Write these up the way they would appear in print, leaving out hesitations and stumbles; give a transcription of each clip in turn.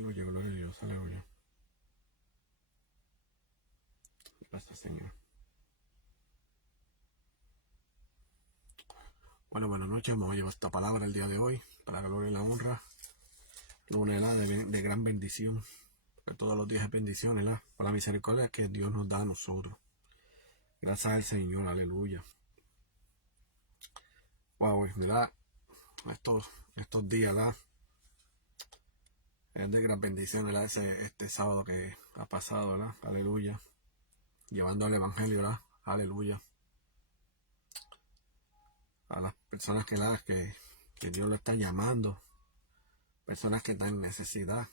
Aleluya, gloria a Dios, aleluya. Gracias, Señor. Bueno, buenas noches. Vamos a llevar esta palabra el día de hoy, para la gloria y la honra. Una de gran bendición. Que todos los días es bendición, ¿verdad? Por la misericordia que Dios nos da a nosotros. Gracias al Señor, aleluya. Wow, ¿verdad? Estos días, ¿verdad? Es de gran bendición, ¿verdad? Este sábado que ha pasado, ¿verdad? Aleluya. Llevando el Evangelio, ¿verdad? Aleluya. A las personas que Dios le está llamando. Personas que están en necesidad.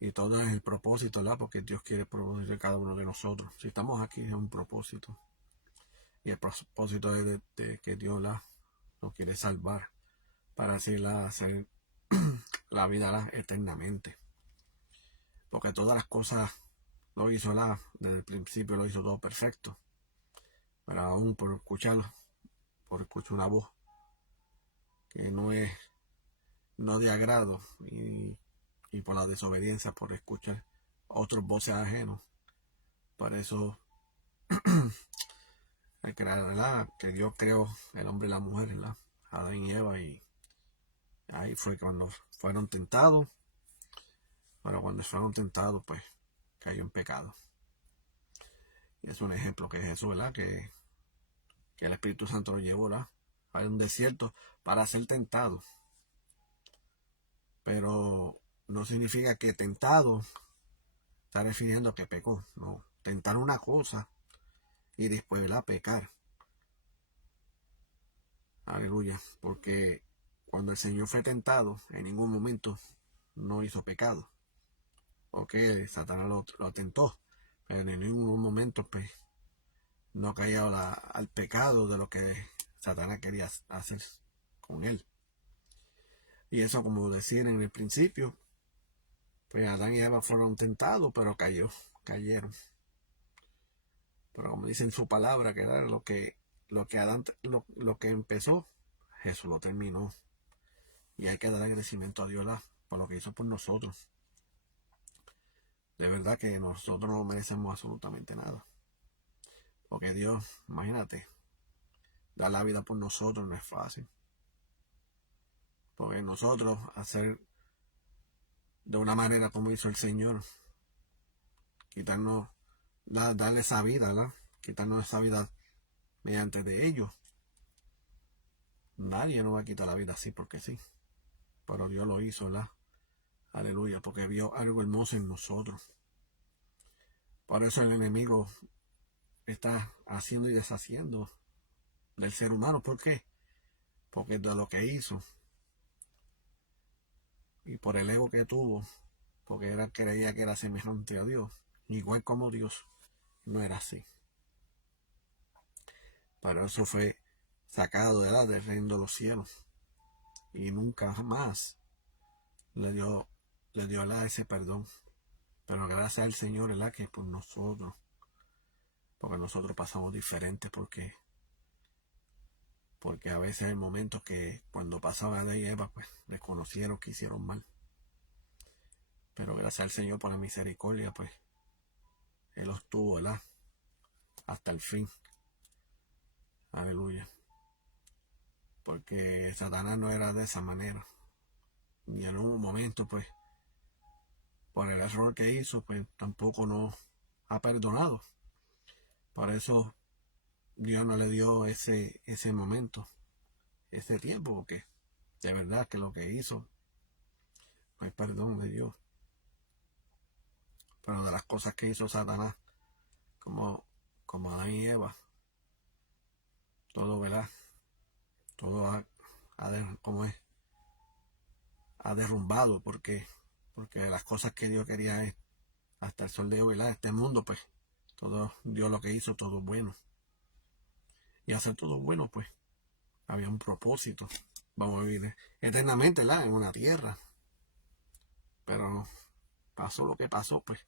Y todo es el propósito, ¿verdad? Porque Dios quiere producir cada uno de nosotros. Si estamos aquí es un propósito. Y el propósito es de que Dios nos quiere salvar. Para así hacer la vida eternamente. Porque todas las cosas lo hizo desde el principio lo hizo todo perfecto. Pero aún por escuchar una voz que no de agrado y por la desobediencia, por escuchar otros voces ajenos. Por eso que Dios creó el hombre y la mujer, ¿verdad? Adán y Eva, y ahí fue cuando fueron tentados. Pero cuando fueron tentados, pues cayó en pecado. Y es un ejemplo que Jesús, ¿verdad? Que el Espíritu Santo lo llevó, ¿verdad? A un desierto para ser tentado. Pero no significa que tentado está refiriendo a que pecó. No, tentar una cosa y después, ¿verdad? Pecar. Aleluya. Porque cuando el Señor fue tentado, en ningún momento no hizo pecado. Porque Satanás lo tentó, pero en ningún momento pues no cayó al pecado de lo que Satanás quería hacer con él. Y eso, como decían en el principio, pues Adán y Eva fueron tentados, pero cayeron. Pero como dice en su palabra, que era lo que Adán lo que empezó, Jesús lo terminó. Y hay que dar agradecimiento a Dios por lo que hizo por nosotros. De verdad que nosotros no merecemos absolutamente nada. Porque Dios, imagínate, dar la vida por nosotros no es fácil. Porque nosotros hacer de una manera como hizo el Señor, quitarnos, darle esa vida, ¿verdad? Quitarnos esa vida mediante de ellos. Nadie nos va a quitar la vida así porque sí. Pero Dios lo hizo, ¿verdad? Aleluya, porque vio algo hermoso en nosotros. Por eso el enemigo está haciendo y deshaciendo del ser humano. ¿Por qué? Porque de lo que hizo y por el ego que tuvo, porque creía que era semejante a Dios, igual como Dios, no era así. Pero eso fue sacado del reino de los cielos y nunca jamás le dio ese perdón. Pero gracias al Señor, ¿verdad? Que por nosotros, porque nosotros pasamos diferente, porque a veces hay momentos que cuando pasaba Adán y Eva, pues reconocieron que hicieron mal. Pero gracias al Señor por la misericordia, pues Él los tuvo, ¿verdad? Hasta el fin. Aleluya. Porque Satanás no era de esa manera. Y en un momento, pues, por el error que hizo, pues tampoco nos ha perdonado. Por eso Dios no le dio ese momento, ese tiempo, porque de verdad que lo que hizo no hay perdón de Dios. Pero de las cosas que hizo Satanás, como Adán y Eva, todo, ¿verdad? Todo ha derrumbado, porque las cosas que Dios quería es, hasta el sol de hoy, ¿verdad? Este mundo, pues, todo Dios lo que hizo, todo bueno. Y hacer todo bueno, pues, había un propósito. Vamos a vivir eternamente, ¿verdad? En una tierra. Pero pasó lo que pasó, pues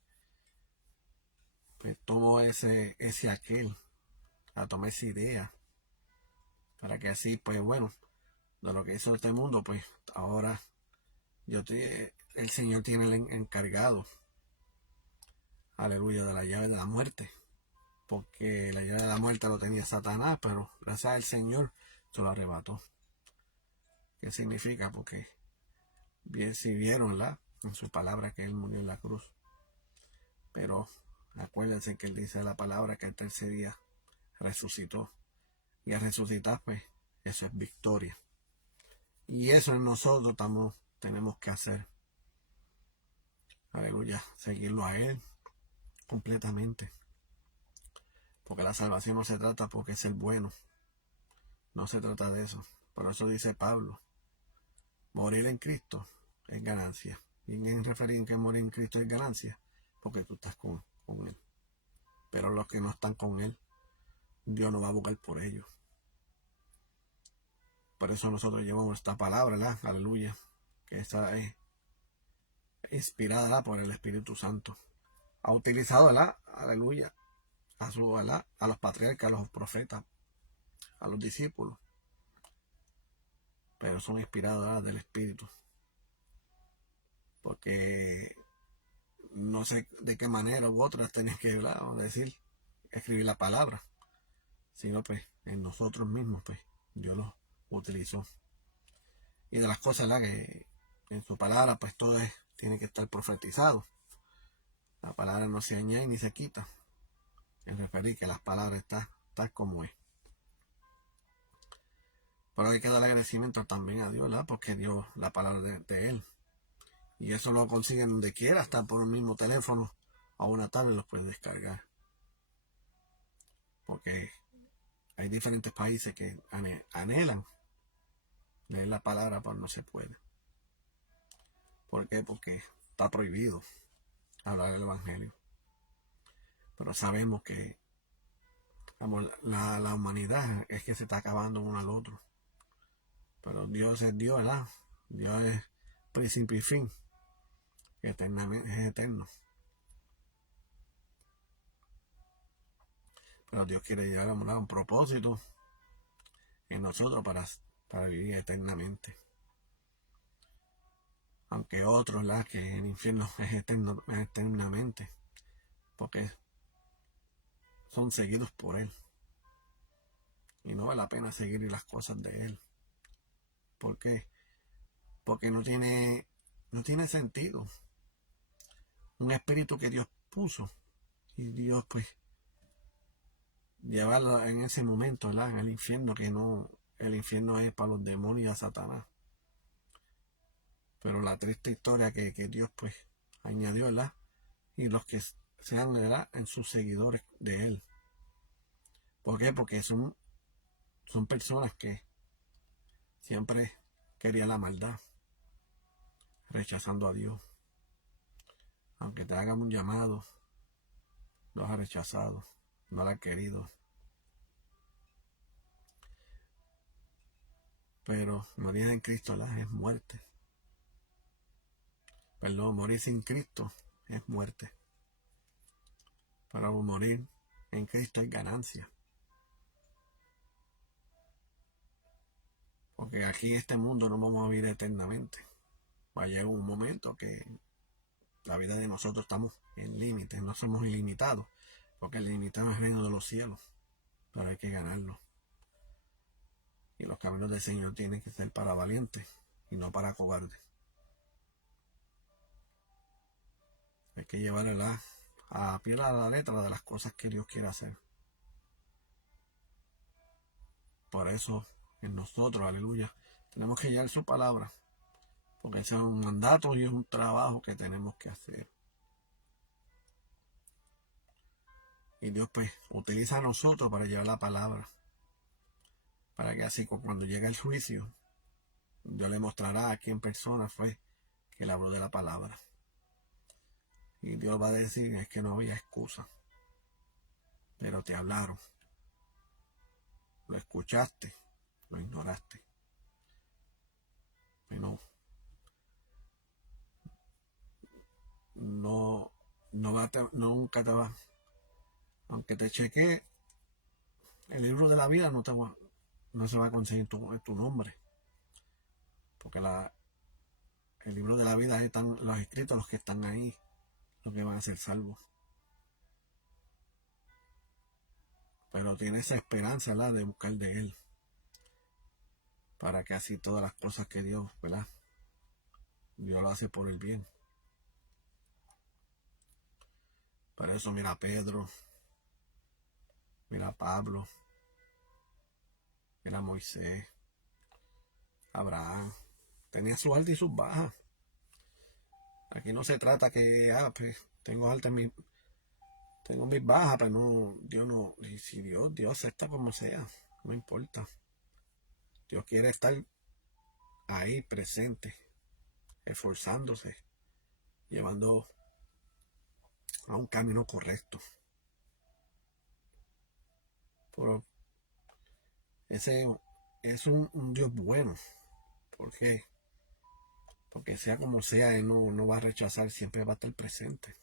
tomó aquel, tomé esa idea, para que así, pues bueno, de lo que hizo este mundo, pues ahora yo estoy el Señor tiene el encargado, aleluya, de la llave de la muerte, porque la llave de la muerte lo tenía Satanás, pero gracias al Señor se lo arrebató. ¿Qué significa? Porque bien, si vieron en su palabra que Él murió en la cruz, pero acuérdense que Él dice la palabra que el tercer día resucitó, y al resucitar, pues eso es victoria, y eso en nosotros tenemos que hacer, aleluya, seguirlo a Él completamente, porque la salvación no se trata porque es el bueno, no se trata de eso. Por eso dice Pablo, morir en Cristo es ganancia. ¿Y en referir en que morir en Cristo es ganancia? Porque tú estás con Él. Pero los que no están con Él, Dios no va a buscar por ellos. Por eso nosotros llevamos esta palabra, aleluya, que esa es inspirada por el Espíritu Santo. Ha utilizado, aleluya, a los patriarcas, a los profetas, a los discípulos, pero son inspirados del Espíritu, porque no sé de qué manera u otra tenés que decir, escribir la palabra, sino pues en nosotros mismos, pues Dios los utilizó. Y de las cosas que en su palabra, pues todo tiene que estar profetizado. La palabra no se añade ni se quita, en referir que las palabras están tal como es. Pero hay que dar agradecimiento también a Dios, porque dio la palabra de Él. Y eso lo consiguen donde quiera, hasta por el mismo teléfono o una tablet los puedes descargar. Porque hay diferentes países que anhelan leer la palabra, pero no se puede. ¿Por qué? Porque está prohibido hablar del Evangelio. Pero sabemos que la humanidad es que se está acabando uno al otro. Pero Dios es Dios, ¿verdad? Dios es principio y fin, que eternamente es eterno. Pero Dios quiere llegar a un propósito en nosotros para vivir eternamente. Aunque otros, que el infierno es eternamente, porque son seguidos por Él. Y no vale la pena seguir las cosas de Él. ¿Por qué? Porque no tiene sentido. Un espíritu que Dios puso, y Dios pues llevarlo en ese momento, en el infierno, que no, el infierno es para los demonios y a Satanás. Pero la triste historia que Dios pues añadió, y los que sean, en sus seguidores de Él. ¿Por qué? Porque son personas que siempre querían la maldad, rechazando a Dios. Aunque te hagan un llamado, los ha rechazado, no lo ha querido. Pero morir en Cristo es muerte. Perdón, morir sin Cristo es muerte. Pero morir en Cristo es ganancia. Porque aquí en este mundo no vamos a vivir eternamente. Va a llegar un momento que la vida de nosotros estamos en límites, no somos ilimitados, porque el limitado es el reino de los cielos, pero hay que ganarlo. Y los caminos del Señor tienen que ser para valientes y no para cobardes. Hay que llevar a pie a la letra de las cosas que Dios quiere hacer. Por eso en nosotros, aleluya, tenemos que llevar su palabra, porque ese es un mandato y es un trabajo que tenemos que hacer. Y Dios pues utiliza a nosotros para llevar la palabra, para que así cuando llegue el juicio, Dios le mostrará a quién persona fue que le habló de la palabra. Y Dios va a decir, es que no había excusa, pero te hablaron, lo escuchaste, lo ignoraste. Pero nunca te va, aunque te chequee el libro de la vida, no se va a conseguir tu nombre, porque el libro de la vida están los escritos, los que están ahí, los que van a ser salvos. Pero tiene esa esperanza, ¿verdad?, de buscar de Él, para que así todas las cosas que Dios, ¿verdad?, Dios lo hace por el bien. Para eso mira a Pedro, mira a Pablo, mira a Moisés, Abraham. Tenía sus altas y sus bajas. Aquí no se trata que, pues, tengo mis bajas, pero no, Dios no, y si Dios acepta como sea, no importa. Dios quiere estar ahí presente, esforzándose, llevando a un camino correcto. Pero ese es un Dios bueno. ¿Por qué? Porque sea como sea, Él no va a rechazar, siempre va a estar presente.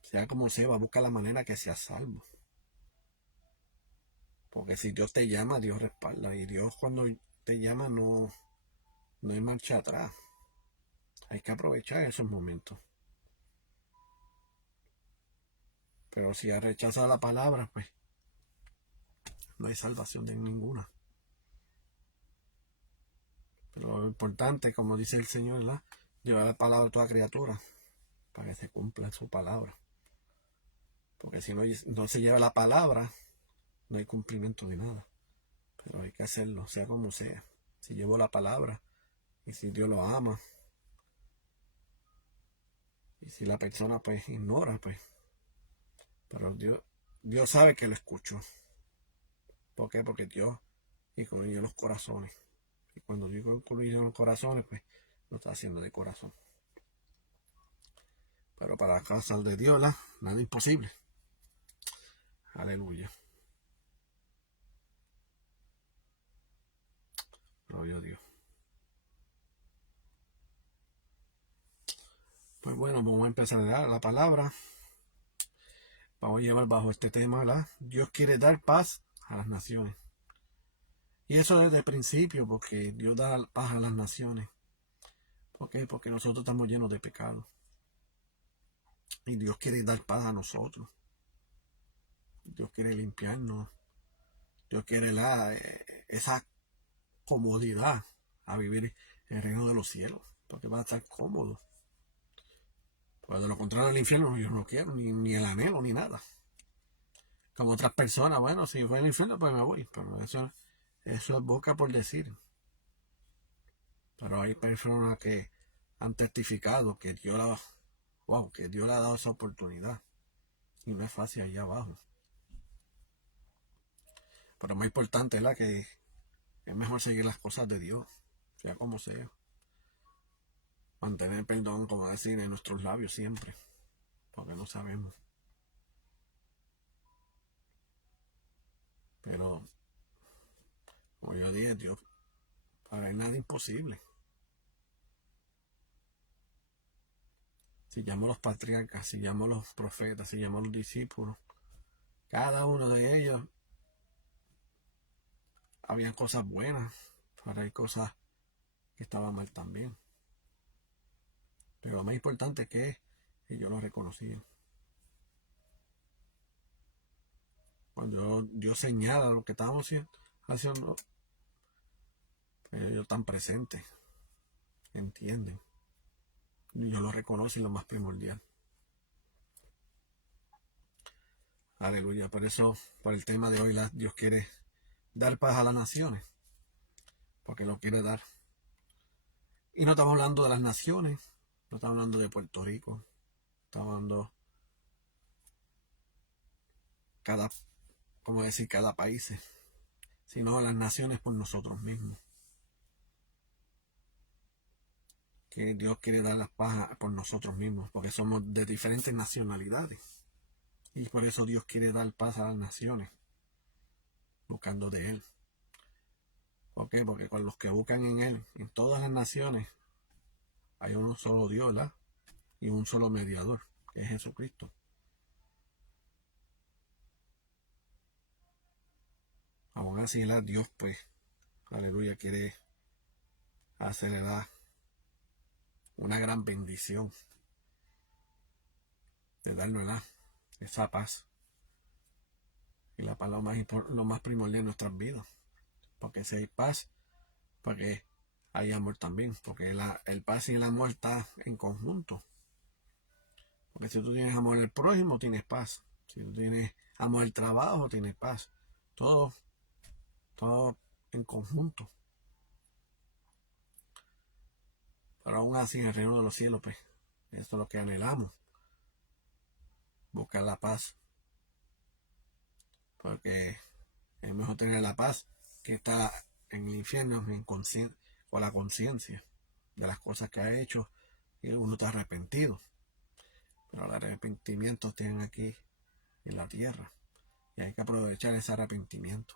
Sea como sea, va a buscar la manera que sea salvo. Porque si Dios te llama, Dios respalda. Y Dios cuando te llama no hay marcha atrás. Hay que aprovechar esos momentos. Pero si ha rechazado la palabra, pues no hay salvación de ninguna. Pero lo importante, como dice el Señor, ¿verdad?, llevar la palabra a toda criatura para que se cumpla su palabra. Porque si no se lleva la palabra, no hay cumplimiento de nada. Pero hay que hacerlo, sea como sea. Si llevo la palabra y si Dios lo ama, y si la persona pues ignora, pues, pero Dios sabe que lo escucho. ¿Por qué? Porque Dios incluye los corazones. Y cuando digo incluye los corazones, pues lo está haciendo de corazón. Pero para la casa de Dios, ¿verdad?, nada imposible. Aleluya. Gloria a Dios. Pues bueno, vamos a empezar a dar la palabra. Vamos a llevar bajo este tema, ¿verdad? Dios quiere dar paz a las naciones. Y eso desde el principio, porque Dios da paz a las naciones. ¿Por qué? Porque nosotros estamos llenos de pecado. Y Dios quiere dar paz a nosotros. Dios quiere limpiarnos. Dios quiere esa comodidad a vivir en el reino de los cielos. Porque va a estar cómodo. Pues de lo contrario, el infierno yo no quiero, ni el anhelo, ni nada. Como otras personas, bueno, si fue el infierno, pues me voy. Pero eso es boca por decir. Pero hay personas que han testificado que Dios que Dios le ha dado esa oportunidad. Y no es fácil allá abajo. Pero más importante es que es mejor seguir las cosas de Dios, sea como sea. Mantener perdón, como decir, en nuestros labios siempre. Porque no sabemos. Pero, como yo dije, Dios, para él nada es imposible. Si llamo a los patriarcas, si llamo a los profetas, si llamo a los discípulos, cada uno de ellos había cosas buenas, pero hay cosas que estaban mal también. Pero lo más importante es que ellos lo reconocían. Cuando Dios señala lo que estábamos haciendo, ellos están presentes, entienden. Y Dios lo reconoce lo más primordial. Aleluya. Por eso, por el tema de hoy, Dios quiere dar paz a las naciones, porque lo quiere dar. Y no estamos hablando de las naciones, no estamos hablando de Puerto Rico, estamos hablando cada país, sino las naciones por nosotros mismos. Que Dios quiere dar la paz por nosotros mismos, porque somos de diferentes nacionalidades. Y por eso Dios quiere dar paz a las naciones, buscando de Él. ¿Por qué? Porque con los que buscan en Él, en todas las naciones, hay un solo Dios, ¿verdad? Y un solo mediador, que es Jesucristo. Aún así, Dios, pues, aleluya, quiere hace, le da una gran bendición de darnos esa paz. Y la paz lo más primordial en nuestras vidas. Porque si hay paz, porque hay amor también. Porque el paz y el amor están en conjunto. Porque si tú tienes amor al prójimo, tienes paz. Si tú tienes amor al trabajo, tienes paz. Todo en conjunto. Pero aún así, en el reino de los cielos, pues, esto es lo que anhelamos. Buscar la paz. Porque es mejor tener la paz que estar en el infierno con la conciencia de las cosas que ha hecho y uno está arrepentido. Pero los arrepentimientos tienen aquí en la tierra y hay que aprovechar ese arrepentimiento.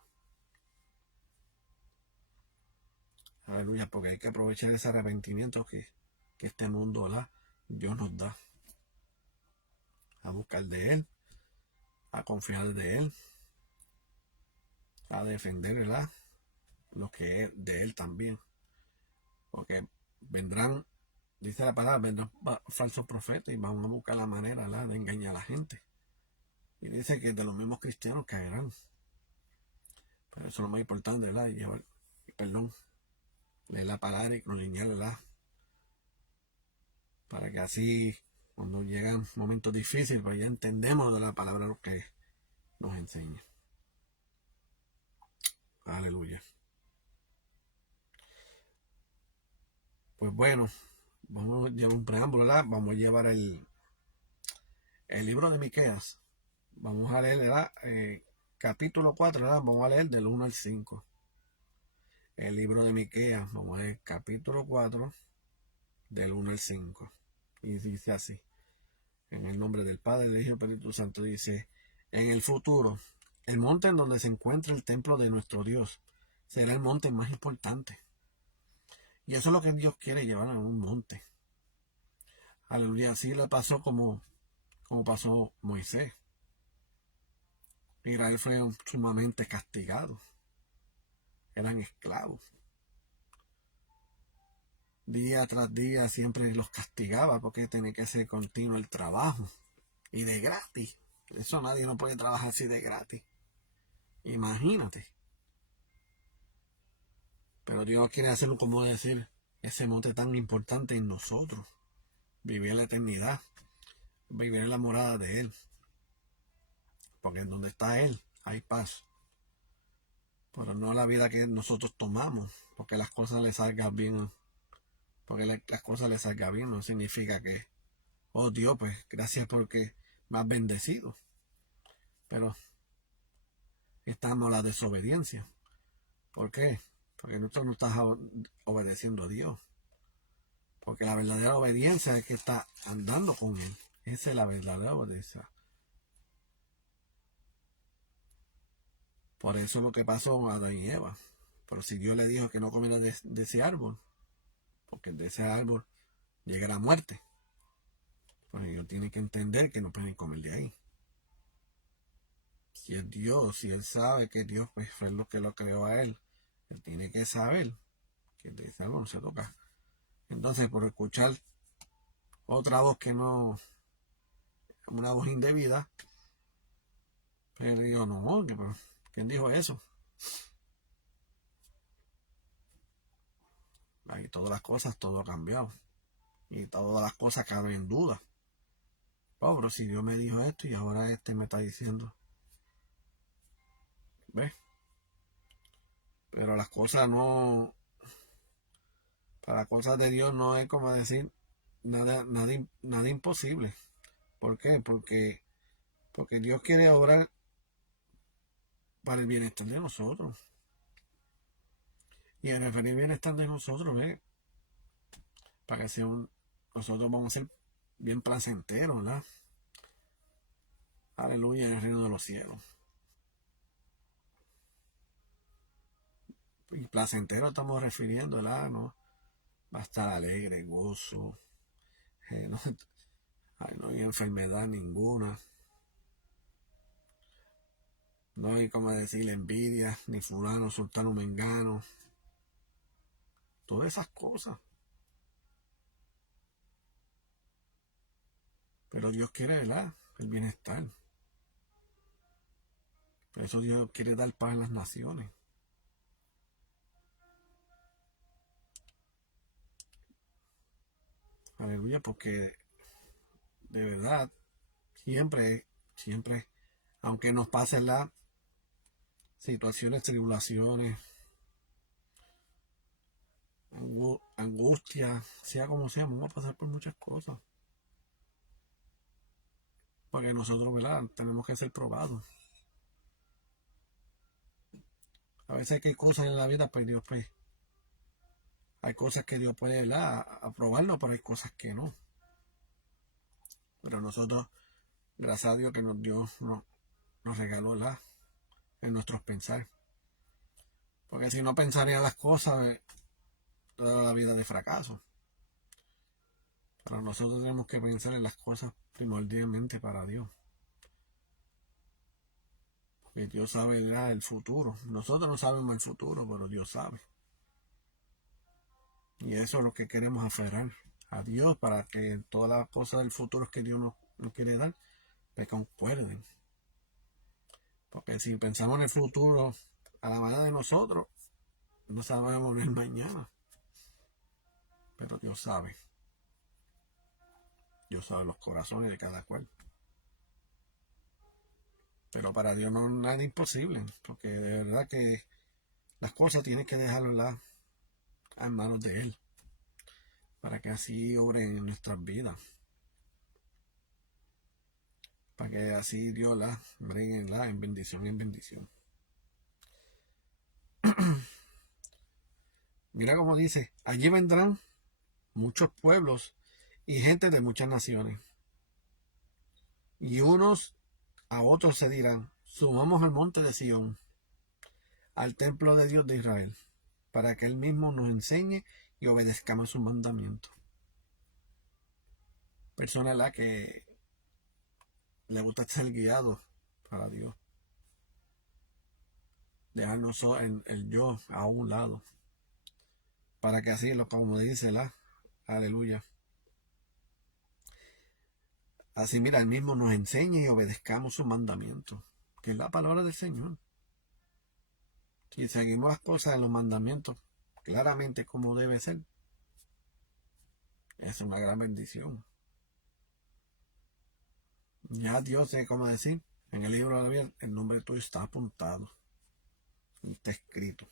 Aleluya, porque hay que aprovechar ese arrepentimiento que este mundo Dios nos da. A buscar de Él, a confiar de Él, a defender lo que es de Él también. Porque vendrán, dice la palabra, vendrán falsos profetas y van a buscar la manera de engañar a la gente. Y dice que de los mismos cristianos caerán. Pero eso es lo más importante, llevar, leer la palabra y linearla. Para que así, cuando llegan momentos difíciles, pues ya entendemos de la palabra lo que nos enseña. Aleluya. Pues bueno, vamos a llevar un preámbulo, vamos a llevar el libro de Miqueas. Vamos a leer, capítulo 4, vamos a leer del 1 al 5. El libro de Miqueas, vamos a leer capítulo 4, del 1 al 5. Y dice así, en el nombre del Padre, del Hijo y del Espíritu Santo, dice: en el futuro, el monte en donde se encuentra el templo de nuestro Dios será el monte más importante. Y eso es lo que Dios quiere llevar a un monte. Aleluya, así le pasó como pasó Moisés. Israel fue sumamente castigado. Eran esclavos. Día tras día siempre los castigaba porque tenía que ser continuo el trabajo. Y de gratis. Eso nadie no puede trabajar así de gratis. Imagínate. Pero Dios quiere hacerlo, como decir, ese monte tan importante en nosotros. Vivir la eternidad. Vivir en la morada de Él. Porque en donde está Él hay paz. Pero no la vida que nosotros tomamos. Porque las cosas le salgan bien. Porque las cosas le salgan bien no significa que, oh Dios, pues gracias porque me has bendecido. Pero estamos en la desobediencia. ¿Por qué? Porque nosotros no estamos obedeciendo a Dios. Porque la verdadera obediencia es que está andando con Él. Esa es la verdadera obediencia. Por eso es lo que pasó a Adán y Eva. Pero si Dios le dijo que no comiera de ese árbol, porque de ese árbol llega la muerte, pues ellos tienen que entender que no pueden comer de ahí. Si es Dios, si Él sabe que Dios pues, fue lo que lo creó a Él, Él tiene que saber que de ese árbol no se toca. Entonces, por escuchar otra voz que no, una voz indebida, pero digo, no, ¿quién dijo eso? Ahí todas las cosas, todo ha cambiado. Y todas las cosas caben en duda. Pero si Dios me dijo esto y ahora me está diciendo. ¿Ves? Pero las cosas no... Para las cosas de Dios no es como decir nada imposible. ¿Por qué? Porque Dios quiere obrar para el bienestar de nosotros. Y en el bienestar de nosotros, ¿ves? Para que nosotros vamos a ser bien placenteros, ¿verdad? Aleluya, en el reino de los cielos. Y placentero estamos refiriendo, ¿verdad? ¿No? Va a estar alegre, gozo. No hay enfermedad ninguna. No hay como decir envidia, ni fulano, sultano, mengano. todas esas cosas. Pero Dios quiere, ¿verdad?, el bienestar. Por eso Dios quiere dar paz a las naciones. Aleluya, porque de verdad, siempre, aunque nos pasen las situaciones, tribulaciones, angustia, sea como sea, vamos a pasar por muchas cosas. Porque nosotros, ¿verdad?, tenemos que ser probados. A veces hay cosas en la vida, pues Dios, pues, hay cosas que Dios puede, ¿verdad?, aprobarnos, pero hay cosas que no. Pero nosotros, gracias a Dios que nos regaló, ¿verdad?, en nuestros pensar. Porque si no pensaría las cosas, toda la vida de fracaso. Pero nosotros tenemos que pensar en las cosas primordialmente para Dios. Porque Dios sabe ya el futuro. Nosotros no sabemos el futuro, pero Dios sabe. Y eso es lo que queremos aferrar a Dios para que todas las cosas del futuro que Dios nos quiere dar, pues concuerden. Porque si pensamos en el futuro a la manera de nosotros, no sabemos el mañana. Pero Dios sabe. Dios sabe los corazones de cada cual. Pero para Dios no es nada imposible. Porque de verdad que las cosas tienen que dejarlas en manos de Él. Para que así obren en nuestras vidas. Para que así Dios las brinque en bendición en bendición. Mira cómo dice, allí vendrán muchos pueblos y gente de muchas naciones. Y unos a otros se dirán, subamos al monte de Sión, al templo de Dios de Israel, para que Él mismo nos enseñe y obedezcamos sus mandamientos. Persona a la que le gusta ser guiado para Dios. Dejarnos el yo a un lado. Para que así, como dice la aleluya. Así, mira, Él mismo nos enseñe y obedezcamos sus mandamientos, que es la palabra del Señor. Si seguimos las cosas en los mandamientos claramente como debe ser, es una gran bendición. Ya Dios sé cómo decir, en el libro de la vida, el nombre tuyo está apuntado, está escrito.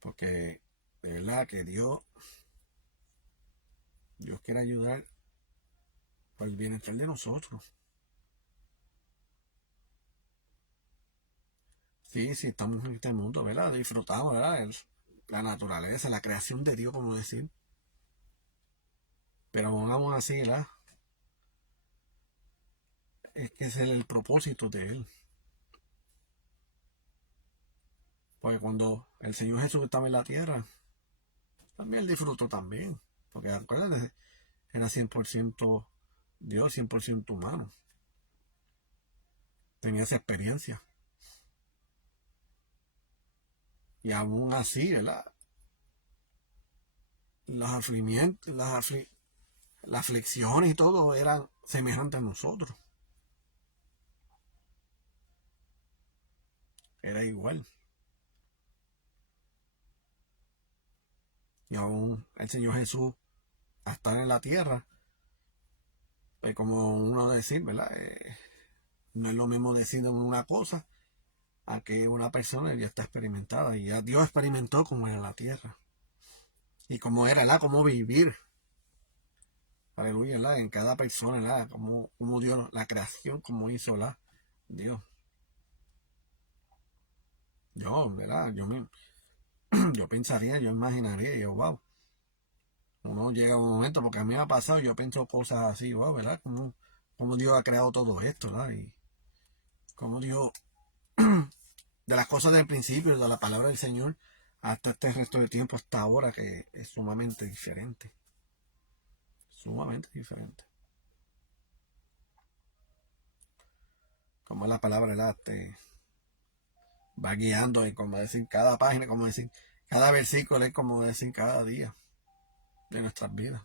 Porque de verdad que Dios quiere ayudar por el bienestar de nosotros. Sí, estamos en este mundo, ¿verdad? Disfrutamos, ¿verdad? La naturaleza, la creación de Dios, como decir. Pero aún así, ¿verdad? Es que ese es el propósito de Él. Porque cuando el Señor Jesús estaba en la tierra, también Él disfrutó también. Porque acuérdense, era 100% Dios, 100% humano. Tenía esa experiencia. Y aún así, ¿verdad? Los aflimientos, las aflicciones y todo eran semejantes a nosotros. Era igual. Y aún el Señor Jesús, a estar en la tierra, como uno decir, ¿verdad? No es lo mismo decir una cosa a que una persona ya está experimentada. Y ya Dios experimentó cómo era la tierra. Y cómo era, ¿verdad? Cómo vivir. Aleluya, ¿verdad? En cada persona, ¿verdad? Cómo Dios, la creación, cómo hizo, ¿verdad? Dios. Yo, ¿verdad? Yo pensaría, yo imaginaría, yo, wow. Uno llega a un momento, porque a mí me ha pasado, yo pienso cosas así, wow, ¿verdad? Como Dios ha creado todo esto, ¿verdad? Y como Dios, de las cosas del principio, de la palabra del Señor, hasta este resto de tiempo, hasta ahora, que es sumamente diferente. Sumamente diferente. Como es la palabra, ¿verdad? va guiando, y como decir, cada página, como decir, cada versículo es como decir cada día de nuestras vidas.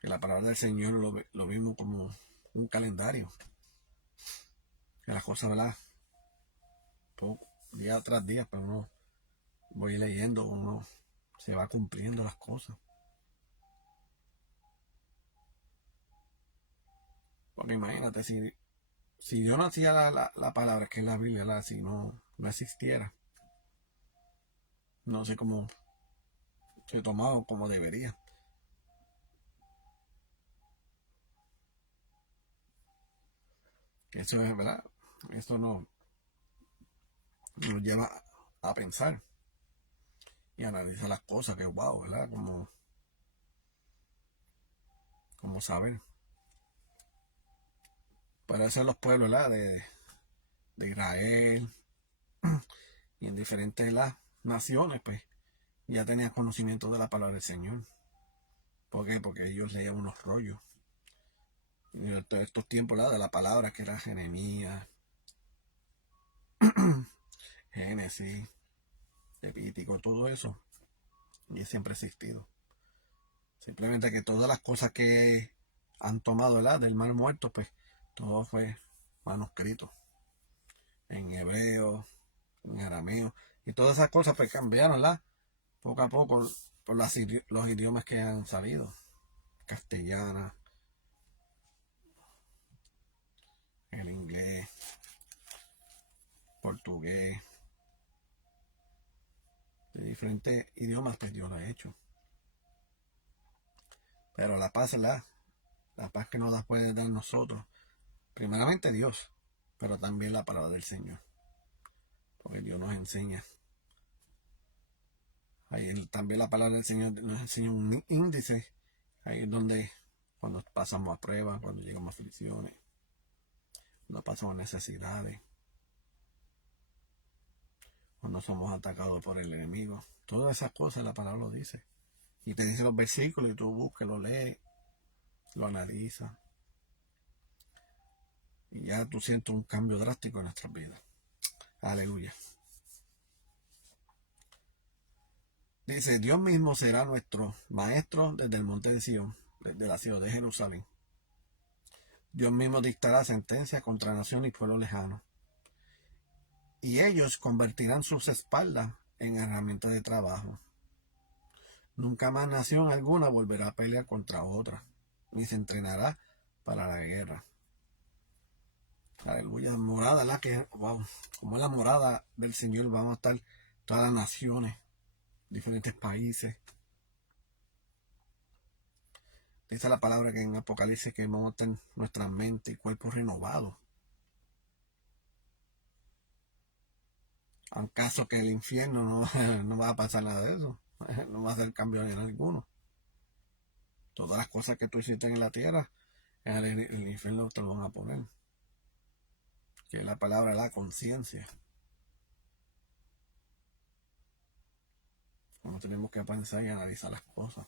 Que la palabra del Señor lo vimos como un calendario. Que las cosas, ¿verdad? Día tras día, pero uno voy leyendo, uno se va cumpliendo las cosas. Porque imagínate, si yo no hacía la palabra que es la Biblia, ¿verdad? Si no existiera, no sé cómo se tomaba como debería. Que eso es verdad, esto nos lleva a pensar y analizar las cosas, que wow, ¿verdad? Como saber. Pero eso los pueblos, ¿verdad? De Israel y en diferentes naciones, pues ya tenían conocimiento de la palabra del Señor. ¿Por qué? Porque ellos leían unos rollos. Y estos tiempos, ¿verdad? De la palabra, que era Jeremías, Génesis, Levítico, todo eso, y siempre ha existido. Simplemente que todas las cosas que han tomado, ¿verdad? Del mar muerto, pues todo fue manuscrito en hebreo, en arameo, y todas esas cosas pues cambiaron, ¿verdad? Poco a poco por los idiomas que han salido, castellana, el inglés, portugués, de diferentes idiomas que Dios lo ha hecho. Pero la paz, ¿verdad? La paz que nos la puede dar nosotros, primeramente Dios, pero también la palabra del Señor, porque Dios nos enseña. Ahí también la palabra del Señor nos enseña un índice, ahí es donde cuando pasamos a pruebas, cuando llegamos a aflicciones, cuando pasamos necesidades, cuando somos atacados por el enemigo, todas esas cosas la palabra lo dice. Y te dice los versículos y tú buscas, lo lees, lo analizas. Y ya tú sientes un cambio drástico en nuestras vidas. Aleluya. Dice, Dios mismo será nuestro maestro desde el monte de Sion, desde la ciudad de Jerusalén. Dios mismo dictará sentencia contra nación y pueblo lejano. Y ellos convertirán sus espaldas en herramientas de trabajo. Nunca más nación alguna volverá a pelear contra otra, ni se entrenará para la guerra. Aleluya, morada, wow, como es la morada del Señor, vamos a estar todas las naciones, diferentes países. Dice la palabra que en Apocalipsis que vamos a tener nuestra mente y cuerpo renovados. ¿Acaso que el infierno no va a pasar nada de eso? No va a hacer cambio en alguno. Todas las cosas que tú hiciste en la tierra, en el infierno te lo van a poner. Que es la palabra, la conciencia. Como tenemos que pensar y analizar las cosas.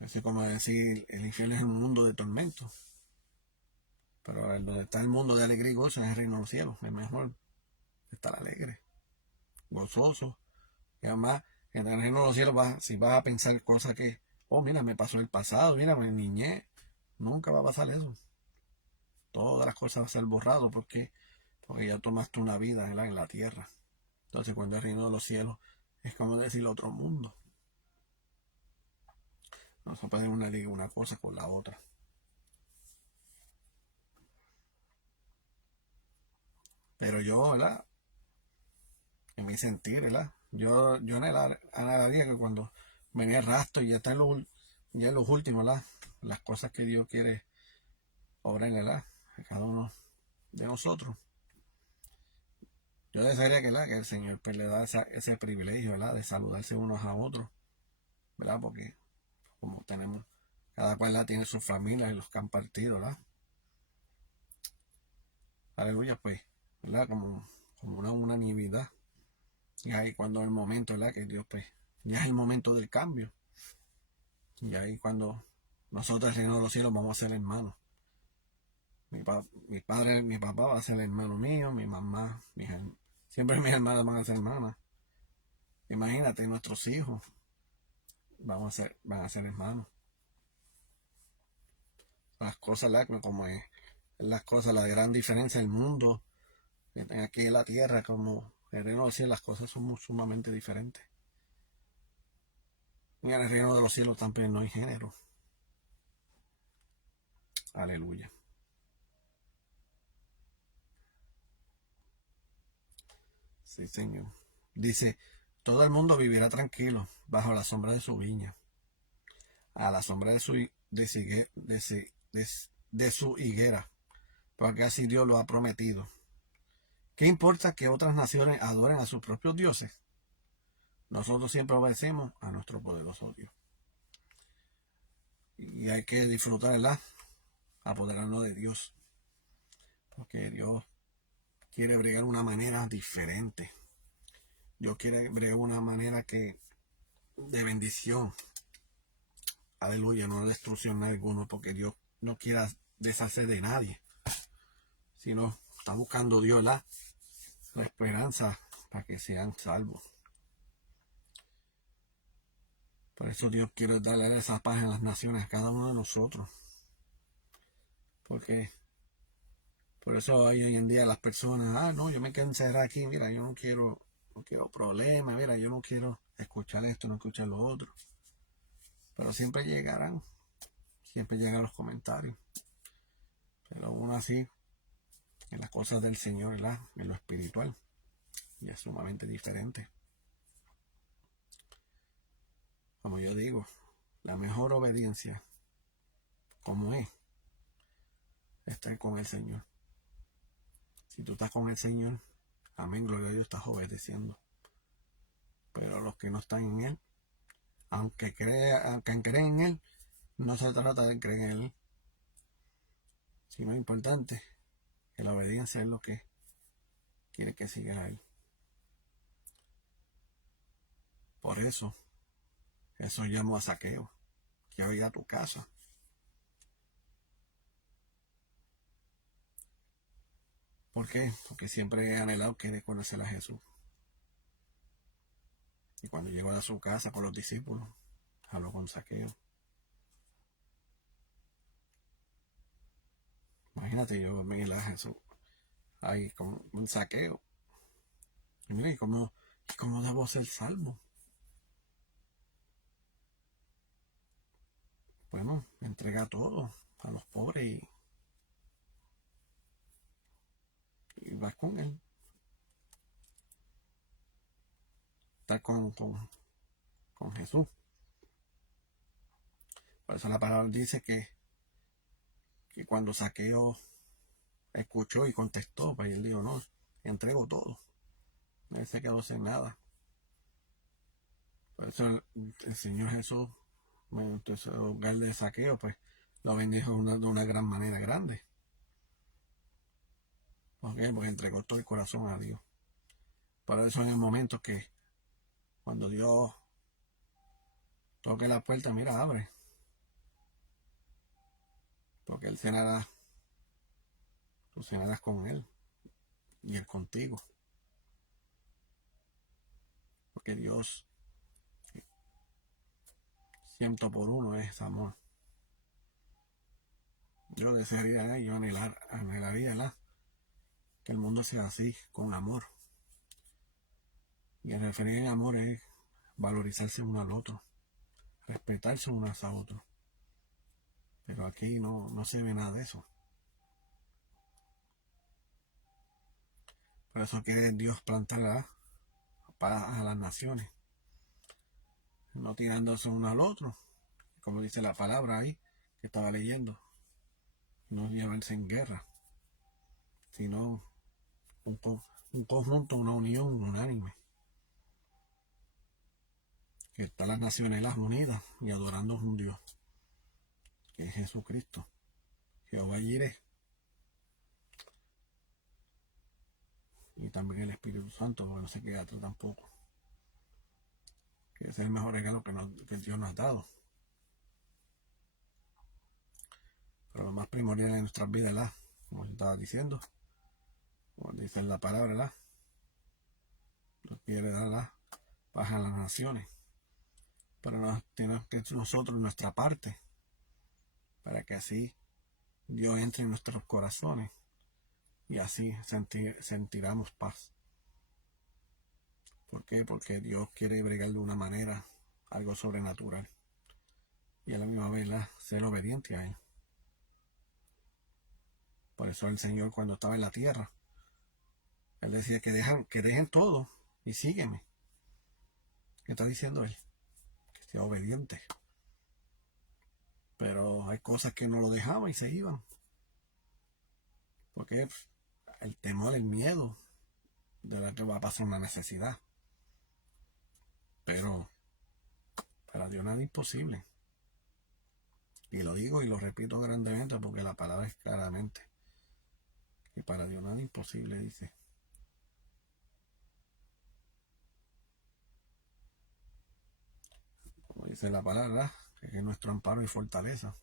Así como decir, el infierno es un mundo de tormento. Pero donde está el mundo de alegría y gozo es el reino de los cielos. Es mejor estar alegre, gozoso. Y además, en el reino de los cielos, si vas a pensar cosas que, oh, mira, me pasó el pasado, mira, me niñé, nunca va a pasar eso. Todas las cosas van a ser borradas porque ya tomaste una vida en la tierra. Entonces, cuando el reino de los cielos es como decir otro mundo. No se puede una cosa con la otra. Pero yo, ¿verdad? En mi sentir, ¿verdad? Yo anhelaría que cuando venía el rastro y ya está ya en los últimos, ¿verdad? Las cosas que Dios quiere obrar en cada uno de nosotros. Yo desearía que el Señor pues, le da ese privilegio, ¿verdad? De saludarse unos a otros, ¿verdad? Porque como tenemos, cada cual tiene su familia y los que han partido, ¿verdad? Aleluya, pues, ¿verdad? Como una unanimidad. Y ahí cuando el momento, ¿verdad? Que Dios, pues, ya es el momento del cambio. Y ahí cuando nosotros, el reino de los cielos, vamos a ser hermanos. Mi papá va a ser hermano mío, mi mamá, siempre mis hermanas van a ser hermanas. Imagínate, nuestros hijos van a ser hermanos. Las cosas, como es, las cosas, la gran diferencia del mundo, aquí en la tierra, como el reino de los cielos, las cosas son sumamente diferentes. Y en el reino de los cielos también no hay género. Aleluya. Sí, Señor. Dice, todo el mundo vivirá tranquilo bajo la sombra de su viña, a la sombra de su higuera, porque así Dios lo ha prometido. ¿Qué importa que otras naciones adoren a sus propios dioses? Nosotros siempre obedecemos a nuestro poderoso Dios. Y hay que disfrutar, ¿verdad? Apoderarnos de Dios. Porque Dios quiere bregar una manera diferente. Dios quiere bregar una manera de bendición. Aleluya, no de destrucción a alguno, porque Dios no quiere deshacer de nadie. Sino está buscando Dios la esperanza para que sean salvos. Por eso Dios quiere darle esa paz en las naciones a cada uno de nosotros. Porque por eso hay hoy en día las personas, no, yo me quedo encerrado aquí, mira, yo no quiero problemas, mira, yo no quiero escuchar esto, no escuchar lo otro. Pero siempre llegan los comentarios. Pero aún así, en las cosas del Señor, ¿verdad? En lo espiritual, y es sumamente diferente. Como yo digo, la mejor obediencia, como es, estar con el Señor. Si tú estás con el Señor, amén, gloria a Dios, estás obedeciendo. Pero los que no están en Él, aunque creen en Él, no se trata de creer en Él, sino es importante que la obediencia es lo que quiere que siga a Él. Por eso llamó a Zaqueo, que oiga a tu casa. ¿Por qué? Porque siempre he anhelado que conocer a Jesús. Y cuando llegó a su casa con los discípulos, habló con Zaqueo. Imagínate yo ver a Jesús ahí con un Zaqueo. Y mira, ¿y cómo debo ser salvo? Bueno, entrega todo a los pobres y vas con Él. Estar con Jesús. Por eso la palabra dice que cuando Zaqueo escuchó y contestó, pues él dijo, no, entrego todo. Él se quedó sin nada. Por eso el Señor Jesús, entonces el hogar de Zaqueo, pues lo bendijo de una gran manera grande. ¿Por qué? Porque entregó todo el corazón a Dios. Por eso en el momento que cuando Dios toque la puerta, mira, abre. Porque Él cenará, tú cenarás con Él y Él contigo. Porque Dios, 100% es amor. Yo desearía, yo anhelaría que el mundo sea así, con amor. Y el referir en amor es valorizarse uno al otro, respetarse unos a otros. Pero aquí no se ve nada de eso. Por eso quiere Dios plantar a las naciones, no tirándose uno al otro, como dice la palabra ahí que estaba leyendo, no llevarse en guerra, sino un conjunto, una unión unánime. Que están las naciones las unidas y adorando a un Dios, que es Jesucristo, Jehová Jireh, y también el Espíritu Santo, porque no se queda atrás tampoco. Que ese es el mejor regalo que Dios nos ha dado. Pero lo más primordial en nuestras vidas como yo estaba diciendo, como dice la palabra, ¿verdad? Dios quiere dar la paz a las naciones, pero tenemos que nosotros nuestra parte, para que así Dios entre en nuestros corazones y así sentiremos paz. ¿Por qué? Porque Dios quiere bregar de una manera, algo sobrenatural, y a la misma vez ser obediente a Él. Por eso el Señor, cuando estaba en la tierra, Él decía que dejen todo y sígueme. ¿Qué está diciendo Él? Que sea obediente. Pero hay cosas que no lo dejaban y se iban. Porque el temor, el miedo de la que va a pasar una necesidad. Pero para Dios nada es imposible. Y lo digo y lo repito grandemente porque la palabra es claramente que para Dios nada es imposible, dice. Como dice la palabra, que es nuestro amparo y fortaleza.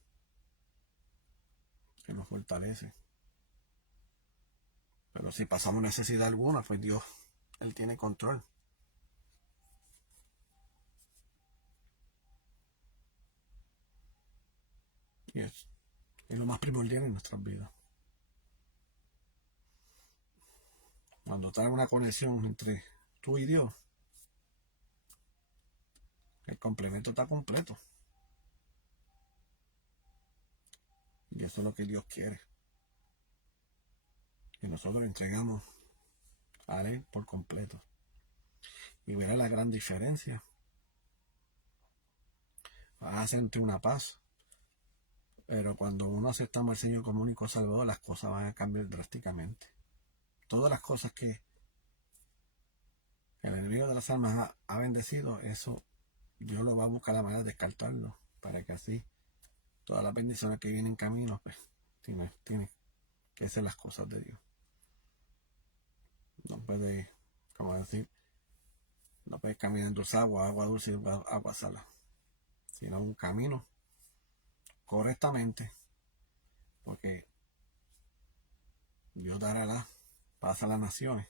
Que nos fortalece. Pero si pasamos necesidad alguna, pues Dios, Él tiene control. Y es lo más primordial en nuestras vidas. Cuando está una conexión entre tú y Dios, el complemento está completo. Y eso es lo que Dios quiere. Que nosotros entregamos a Él por completo. Y verá la gran diferencia. Vas a sentir una paz. Pero cuando uno aceptamos al Señor como único Salvador, las cosas van a cambiar drásticamente. Todas las cosas que el enemigo de las almas ha bendecido, eso Dios lo va a buscar la manera de descartarlo. Para que así todas las bendiciones que vienen en camino, pues tiene que ser las cosas de Dios. No puede, como decir, no puedes caminar en tus aguas, agua dulce y agua salada, sino un camino correctamente, porque Dios dará la paz a las naciones,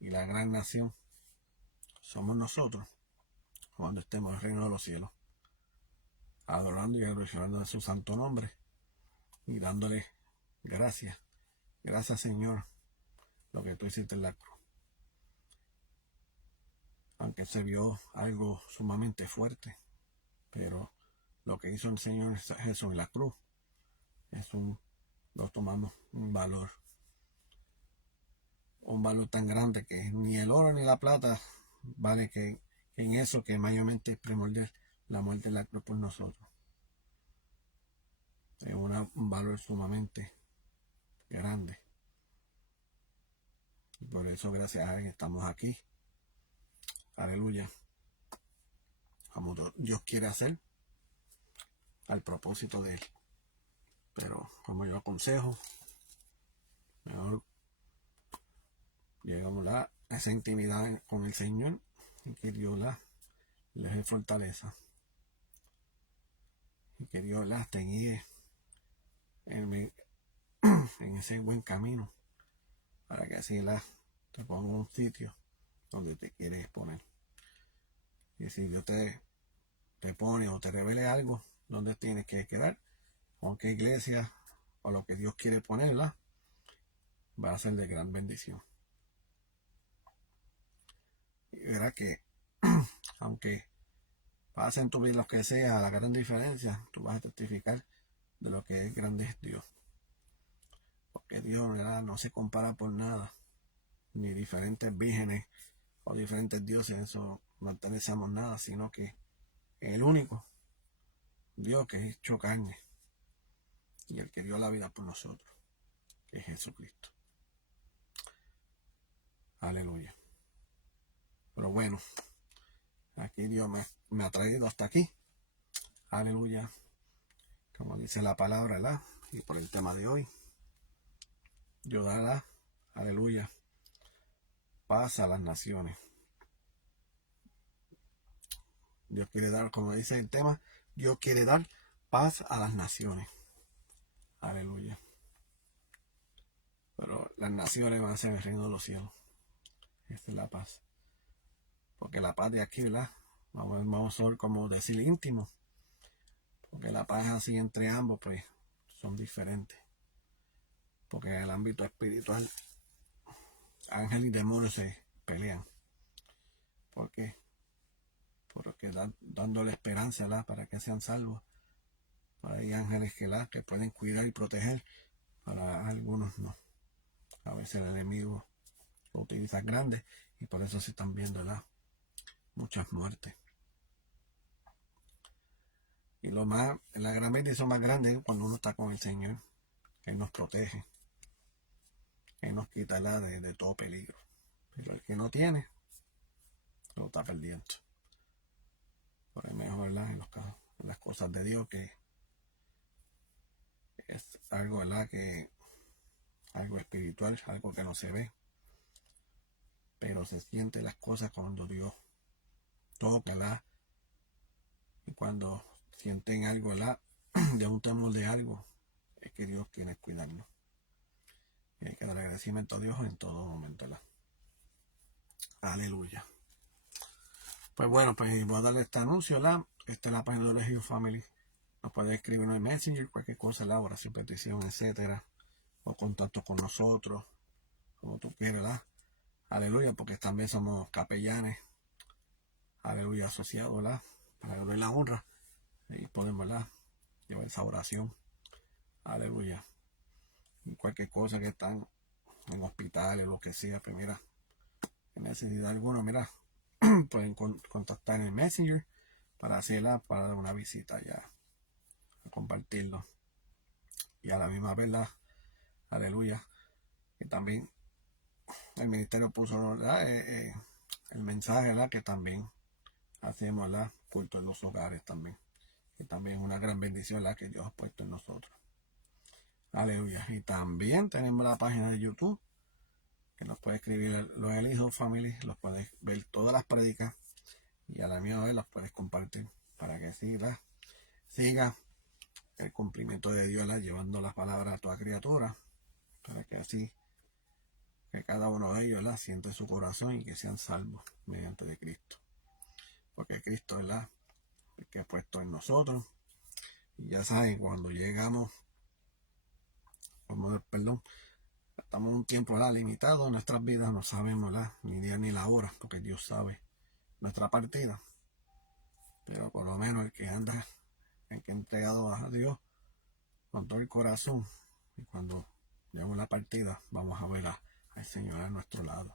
y la gran nación somos nosotros cuando estemos en el reino de los cielos, adorando y glorificando de su santo nombre y dándole gracias. Gracias, Señor, lo que tú hiciste en la cruz. Aunque se vio algo sumamente fuerte, pero lo que hizo el Señor Jesús en la cruz lo tomamos un valor tan grande que ni el oro ni la plata vale que en eso que mayormente es primordial, la muerte de la cruz por nosotros. Es un valor sumamente grande. Y por eso, gracias a Él, estamos aquí. Aleluya. Como Dios quiere hacer, al propósito de Él. Pero como yo aconsejo, mejor llegamos a esa intimidad con el Señor y que Dios les dé fortaleza. Y que Dios te guíe en ese buen camino, para que así te ponga en un sitio donde te quieres poner. Y si Dios te pone o te revele algo donde tienes que quedar, con qué iglesia o lo que Dios quiere ponerla, va a ser de gran bendición. Y verá que aunque pase en tu vida lo que sea, la gran diferencia, tú vas a testificar de lo que es grande es Dios. Porque Dios, ¿verdad?, no se compara por nada, ni diferentes vírgenes o diferentes dioses, eso no pertenecemos nada, sino que el único Dios que es hecho carne y el que dio la vida por nosotros, que es Jesucristo. Aleluya. Pero bueno, aquí Dios me ha traído hasta aquí. Aleluya. Como dice la palabra, ¿verdad? Y por el tema de hoy, Dios dará, aleluya, paz a las naciones. Dios quiere dar, como dice el tema, Dios quiere dar paz a las naciones. Aleluya. las naciones van a ser el reino de los cielos. Esa es la paz. Porque la paz de aquí, ¿verdad? Vamos a ver cómo decir íntimo. Porque la paz así entre ambos, pues, son diferentes. Porque en el ámbito espiritual, ángel y demonio se pelean. ¿Por qué? Porque dándole esperanza, ¿verdad? Para que sean salvos. Hay ángeles que pueden cuidar y proteger. Para algunos no. A veces el enemigo lo utiliza grande y por eso se están viendo, ¿verdad? Muchas muertes. Y la gran bendición más grande es cuando uno está con el Señor. Él nos protege. Él nos quita de todo peligro. Pero el que no tiene, lo está perdiendo. Por eso mejor, ¿verdad? En las cosas de Dios, que es algo, ¿verdad? Que algo espiritual, algo que no se ve. Pero se siente las cosas cuando Dios toca, ¿verdad? Y cuando sienten algo, ¿verdad? De un temor de algo, es que Dios quiere cuidarnos. Y hay que dar agradecimiento a Dios en todo momento, ¿verdad? Aleluya. Pues bueno, pues voy a darle este anuncio, ¿verdad? Esta es la página de Elegir Family. Nos puede escribir en Messenger, cualquier cosa, la oración, petición, etcétera, o contacto con nosotros, como tú quieras, ¿verdad? Aleluya, porque también somos capellanes, aleluya, asociados, ¿verdad? Para darle la honra y podemos, ¿verdad? Llevar esa oración, aleluya. Y cualquier cosa que están en hospitales, lo que sea, pues mira, en necesidad alguna, mira, pueden contactar en el Messenger para hacerla, para dar una visita ya, a compartirlo. Y a la misma vez, aleluya, que también el ministerio puso, ¿verdad? El mensaje, ¿verdad? Que también hacemos, ¿verdad? Culto en los hogares también, que también es una gran bendición, ¿verdad? Que Dios ha puesto en nosotros. Aleluya. Y también tenemos la página de YouTube, que nos puede escribir los Elegir Family, los puedes ver todas las prédicas y a la misma vez las puedes compartir para que siga el cumplimiento de Dios, ¿verdad? Llevando las palabras a toda criatura, para que así que cada uno de ellos, ¿verdad? Siente su corazón y que sean salvos mediante de Cristo. Porque Cristo, ¿verdad? El que ha puesto en nosotros. Y ya saben, cuando llegamos, perdón, estamos un tiempo, ¿verdad? Limitado en nuestras vidas, no sabemos, ¿verdad? Ni día ni la hora, porque Dios sabe nuestra partida. Pero por lo menos el que anda, el que ha entregado a Dios con todo el corazón, y cuando lleguemos la partida, vamos a ver al Señor a nuestro lado.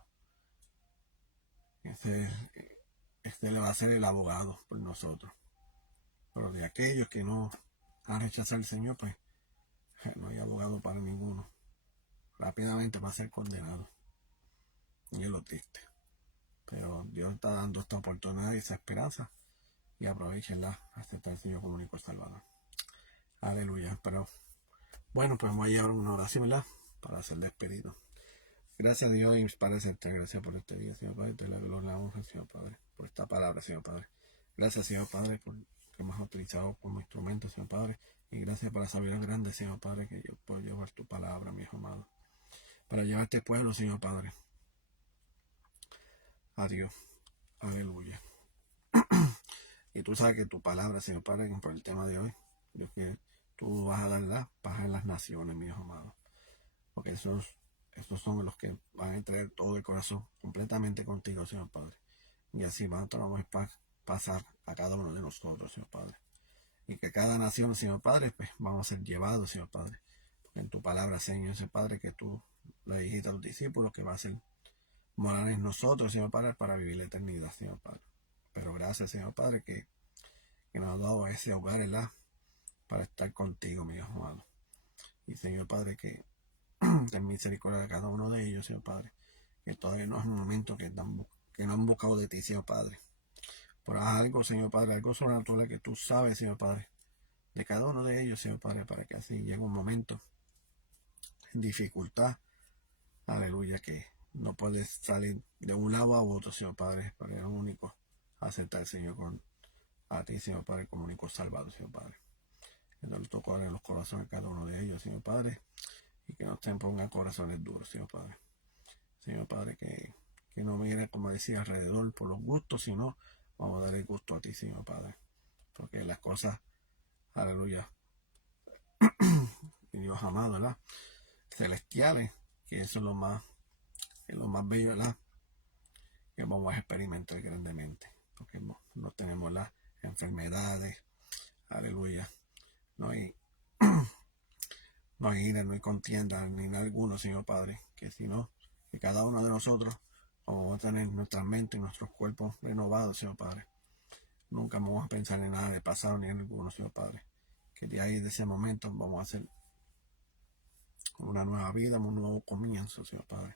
Este le va a ser el abogado por nosotros. Pero de aquellos que no han rechazado al Señor, pues no hay abogado para ninguno. Rápidamente va a ser condenado. Y es lo triste. Pero Dios está dando esta oportunidad y esa esperanza. Y aprovechenla, aceptar al Señor como único Salvador. Aleluya. Pero bueno, pues voy a llevar una oración, ¿verdad? Para hacer despedido. Gracias a Dios y Padre Celestial, gracias por este día, Señor Padre, te la gloria, la honra, Señor Padre, por esta palabra, Señor Padre. Gracias, Señor Padre, por que me has utilizado como instrumento, Señor Padre, y gracias por la sabiduría grande, Señor Padre, que yo puedo llevar tu palabra, mi hijo amado, para llevar este pueblo, Señor Padre. Adiós. Aleluya. Y tú sabes que tu palabra, Señor Padre, por el tema de hoy, Dios, que tú vas a dar la paz en las naciones, mi hijo amado, porque estos son los que van a entregar todo el corazón completamente contigo, Señor Padre. Y así vamos a pasar a cada uno de nosotros, Señor Padre. Y que cada nación, Señor Padre, pues vamos a ser llevados, Señor Padre. Porque en tu palabra, Señor Padre, que tú le dijiste a los discípulos que va a ser morar en nosotros, Señor Padre, para vivir la eternidad, Señor Padre. Pero gracias, Señor Padre, que nos ha dado ese hogar, ¿verdad? Para estar contigo, mi hijo amado. Y Señor Padre, que ten misericordia de cada uno de ellos, Señor Padre. Que todavía no es un momento que no han buscado de ti, Señor Padre. Por algo, Señor Padre, algo sobrenatural que tú sabes, Señor Padre, de cada uno de ellos, Señor Padre, para que así llegue un momento en dificultad, aleluya, que no puedes salir de un lado a otro, Señor Padre, para el único aceptar, Señor, a ti, Señor Padre, como único salvador, Señor Padre. Que nos toque en los corazones de cada uno de ellos, Señor Padre, y que no te pongan corazones duros, Señor Padre. Señor Padre, que no mire, como decía, alrededor por los gustos, sino vamos a dar el gusto a ti, Señor Padre. Porque las cosas, aleluya, Dios amado, ¿verdad? Celestiales, que eso es lo más bello, ¿verdad? Que vamos a experimentar grandemente. Porque no tenemos las enfermedades, aleluya. No hay, no hay ira, no hay contienda, ni nada alguno, Señor Padre. Que sino que cada uno de nosotros vamos a tener nuestra mente y nuestros cuerpos renovados, Señor Padre. Nunca vamos a pensar en nada de pasado ni en ninguno, Señor Padre. Que de ahí, de ese momento, vamos a hacer una nueva vida, un nuevo comienzo, Señor Padre.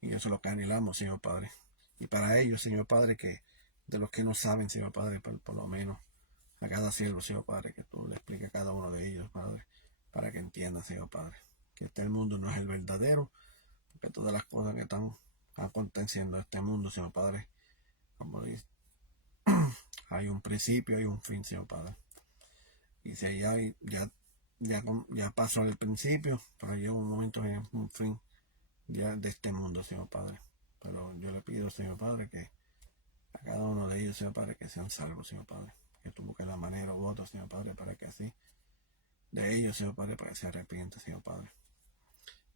Y eso es lo que anhelamos, Señor Padre. Y para ellos, Señor Padre, que de los que no saben, Señor Padre, por lo menos a cada siervo, Señor Padre, que tú le expliques a cada uno de ellos, Padre, para que entiendan, Señor Padre, que este mundo no es el verdadero, porque todas las cosas que están aconteciendo en este mundo, Señor Padre, como dice, hay un principio y un fin, Señor Padre. Y si ya pasó el principio, pero llega un momento en un fin ya de este mundo, Señor Padre. Pero yo le pido, Señor Padre, que a cada uno de ellos, Señor Padre, que sean salvos, Señor Padre. Que tú busques la manera o votos, Señor Padre, para que así, de ellos, Señor Padre, para que se arrepienta, Señor Padre.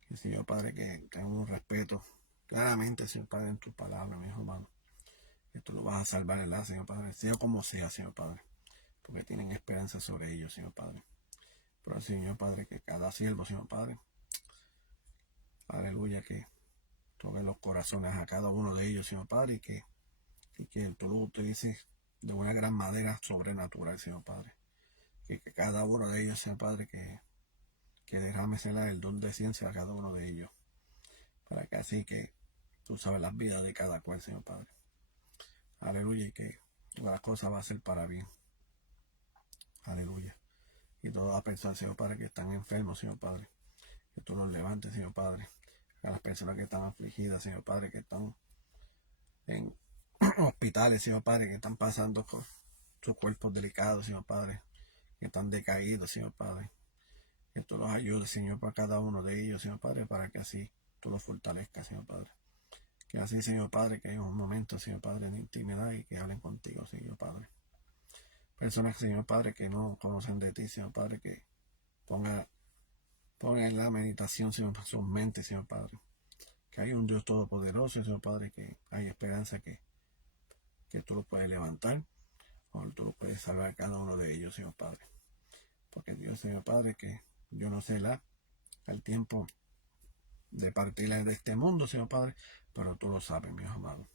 Que, Señor Padre, que tengan un respeto claramente, Señor Padre, en tu palabra, mi hermano. Que tú lo vas a salvar, ¿verdad, Señor Padre? Sea como sea, Señor Padre. Porque tienen esperanza sobre ellos, Señor Padre. Pero, Señor Padre, que cada siervo, Señor Padre, aleluya, que toque los corazones a cada uno de ellos, Señor Padre, y que tú lo utilices de una gran manera sobrenatural, Señor Padre. Que cada uno de ellos, Señor Padre, que derrame el don de ciencia a cada uno de ellos. Para que así que tú sabes las vidas de cada cual, Señor Padre. Aleluya, y que la cosa va a ser para bien. Aleluya. Y todas las personas, Señor Padre, que están enfermos, Señor Padre, que tú los levantes, Señor Padre. A las personas que están afligidas, Señor Padre, que están en hospitales, Señor Padre, que están pasando con sus cuerpos delicados, Señor Padre, que están decaídos, Señor Padre. Que tú los ayudes, Señor, para cada uno de ellos, Señor Padre, para que así tú los fortalezcas, Señor Padre. Que así, Señor Padre, que hay un momento, Señor Padre, de intimidad y que hablen contigo, Señor Padre. Personas, Señor Padre, que no conocen de ti, Señor Padre, que pongan en la meditación, Señor, sus mentes, Señor Padre. Que hay un Dios todopoderoso, Señor Padre, que hay esperanza que tú lo puedes levantar o tú lo puedes salvar a cada uno de ellos, Señor Padre. Porque Dios, Señor Padre, que yo no sé el tiempo de partir de este mundo, Señor Padre, pero tú lo sabes, mi amado.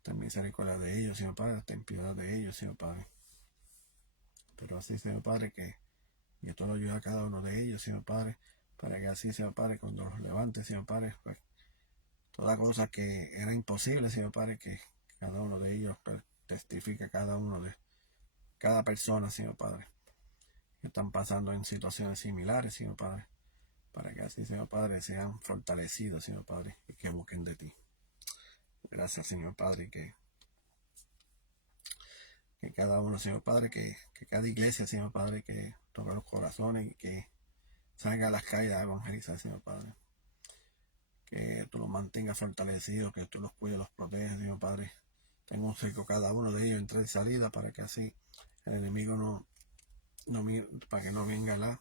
Ten misericordia de ellos, Señor Padre, ten piedad de ellos, Señor Padre. Pero así, Señor Padre, que tú lo ayudes a cada uno de ellos, Señor Padre, para que así, Señor Padre, cuando los levante, Señor Padre, pues, toda cosa que era imposible, Señor Padre, que cada uno de ellos pues, testifique cada persona, Señor Padre, que están pasando en situaciones similares, Señor Padre, para que así, Señor Padre, sean fortalecidos, Señor Padre, y que busquen de ti. Gracias, Señor Padre, que cada uno, Señor Padre, que cada iglesia, Señor Padre, que toque los corazones y que salga a las calles a evangelizar, Señor Padre. Que tú los mantengas fortalecidos, que tú los cuides, los proteges, Señor Padre. Tengo un cerco cada uno de ellos entre y salida para que así el enemigo para que no venga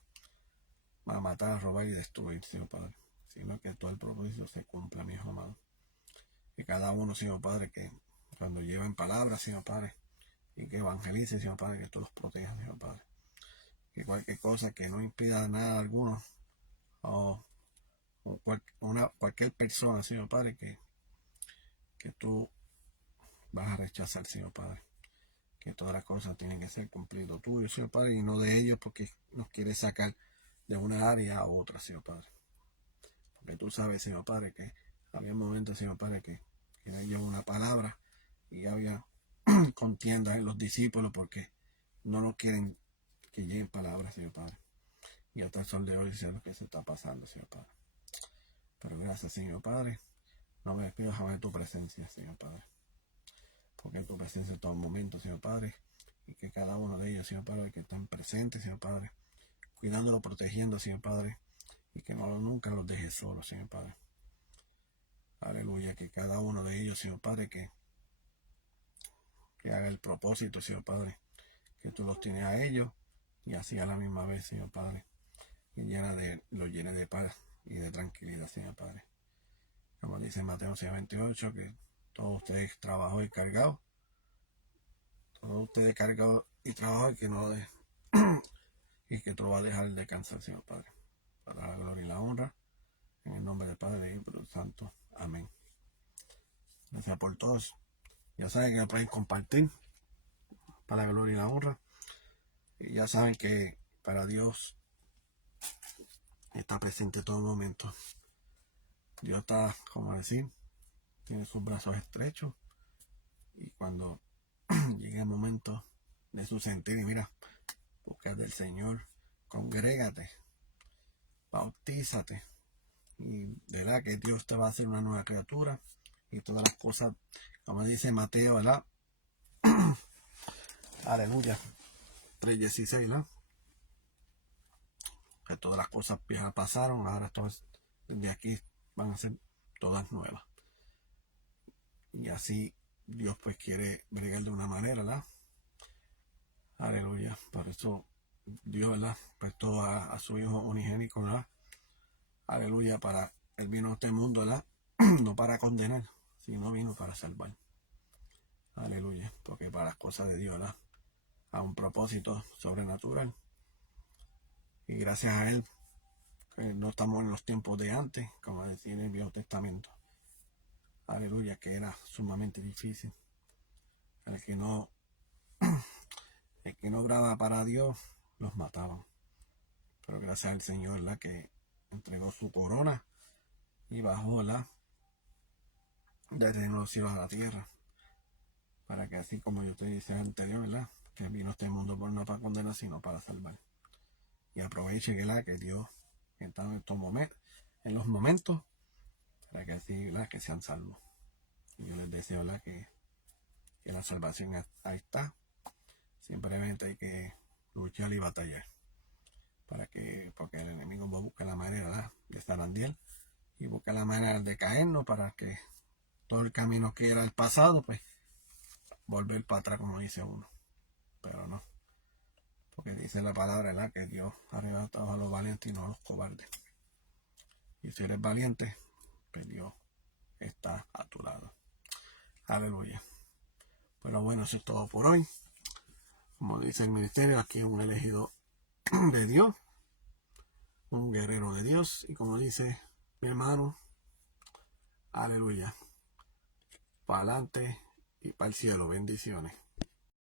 a matar, a robar y destruir, Señor Padre. Sino que todo el propósito se cumpla, mi hijo amado. Que cada uno, Señor Padre, que cuando lleven palabras, Señor Padre, y que evangelice, Señor Padre, que tú los protejas, Señor Padre. Que cualquier cosa que no impida nada alguno, o cualquier persona, Señor Padre, que tú vas a rechazar, Señor Padre. Que todas las cosas tienen que ser cumplido tuyo, Señor Padre, y no de ellos, porque nos quiere sacar de una área a otra, Señor Padre. Porque tú sabes, Señor Padre, que había momentos, Señor Padre, que ellos una palabra y había contienda en los discípulos porque no lo quieren que lleguen palabras, Señor Padre. Y hasta el sol de hoy sé lo que se está pasando, Señor Padre. Pero gracias, Señor Padre. No me despido jamás de tu presencia, Señor Padre. Porque en tu presencia en todo momento, Señor Padre. Y que cada uno de ellos, Señor Padre, que están presentes, Señor Padre. Cuidándolo, protegiendo, Señor Padre. y que nunca los dejes solos, Señor Padre. Aleluya, que cada uno de ellos, Señor Padre, que haga el propósito, Señor Padre, que tú los tienes a ellos y así a la misma vez, Señor Padre, y los llene de paz y de tranquilidad, Señor Padre. Como dice Mateo 6:28, que todos ustedes trabajados y cargados, todos ustedes cargados y trabajados, y que no lo dejen, y que tú lo vas a dejar descansar, Señor Padre, para la gloria y la honra, en el nombre del Padre y del Espíritu Santo. Amén. Gracias por todos. Ya saben que lo pueden compartir para la gloria y la honra. Y ya saben que para Dios está presente en todo momento. Dios está, como decir, tiene sus brazos estrechos. Y cuando llegue el momento de su sentir, y mira, busca del Señor, congrégate, bautízate. Y verá que Dios te va a hacer una nueva criatura. Y todas las cosas, como dice Mateo, ¿verdad? Aleluya. 3:16, ¿no? Que todas las cosas viejas pasaron, ahora todas desde aquí van a ser todas nuevas. Y así Dios pues quiere bregar de una manera, ¿verdad? Aleluya. Por eso Dios, ¿verdad? Prestó a su Hijo unigénico, ¿verdad? Aleluya. Para Él vino a este mundo, ¿verdad? No para condenar, sino vino para salvar. Aleluya. Porque para las cosas de Dios, ¿verdad? A un propósito sobrenatural. Y gracias a Él, que no estamos en los tiempos de antes, como decía en el Viejo Testamento. Aleluya, que era sumamente difícil. El que no obraba para Dios, los mataban. Pero gracias al Señor, ¿verdad? Que entregó su corona y bajó, ¿verdad? Desde los cielos a la tierra. Para que así como yo te decía anterior, ¿verdad? Que vino a este mundo no para condenar, sino para salvar. Y aproveche, ¿verdad? Que Dios está en estos momentos, en los momentos, para que así, ¿verdad? Que sean salvos. Y yo les deseo, ¿verdad? Que la salvación ahí está. Simplemente hay que luchar y batallar. Porque el enemigo va a buscar la manera, ¿verdad? De zarandear y busca la manera de caernos para que todo el camino que era el pasado, pues volver para atrás, como dice uno. Pero no. Porque dice la palabra, ¿verdad? Que Dios arrebata a los valientes y no a los cobardes. Y si eres valiente, pues Dios está a tu lado. Aleluya. Pero bueno, eso es todo por hoy. Como dice el ministerio, aquí un elegido de Dios, un guerrero de Dios. Y como dice mi hermano, aleluya, para adelante y para el cielo. Bendiciones.